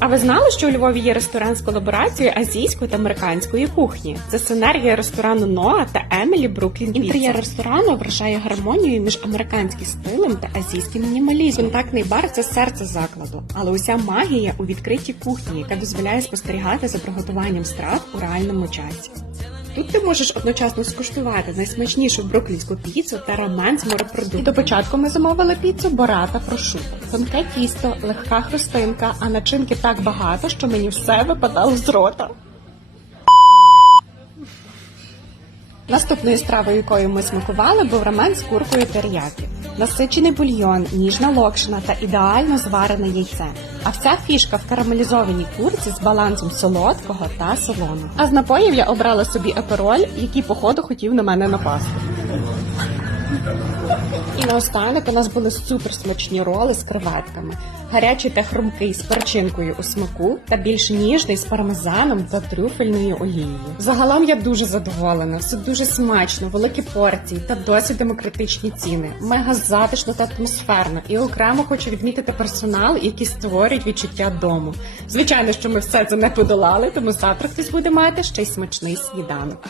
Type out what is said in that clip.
А ви знали, що у Львові є ресторан з колаборацією азійської та американської кухні? Це синергія ресторану Ноа та Емілі Бруклін. Інтер'єр ресторану вражає гармонією між американським стилем та азійським мінімалізмом. Контактний бар це серце закладу, але уся магія у відкритій кухні, яка дозволяє спостерігати за приготуванням страв у реальному часі. Тут ти можеш одночасно скуштувати найсмачнішу бруклінську піцу та рамен з морепродуктів. І до початку ми замовили піцу бората прошуко. Тонке тісто, легка хрустинка, а начинки так багато, що мені все випадало з рота. Наступною стравою, якою ми смакували, був рамен з куркою тер'яки. Насичений бульйон, ніжна локшина та ідеально зварене яйце. А вся фішка в карамелізованій курці з балансом солодкого та солоного. А з напоїв я обрала собі епероль, який походу хотів на мене напасти. І наостанок у нас були суперсмачні роли з креветками. Гарячий та хрумкий з перчинкою у смаку та більш ніжний з пармезаном та трюфельною олією. Загалом я дуже задоволена, все дуже смачно, великі порції та досить демократичні ціни. Мега затишно та атмосферно. І окремо хочу відмітити персонал, який створюють відчуття дому. Звичайно, що ми все це не подолали, тому завтра хтось буде мати ще й смачний сніданок.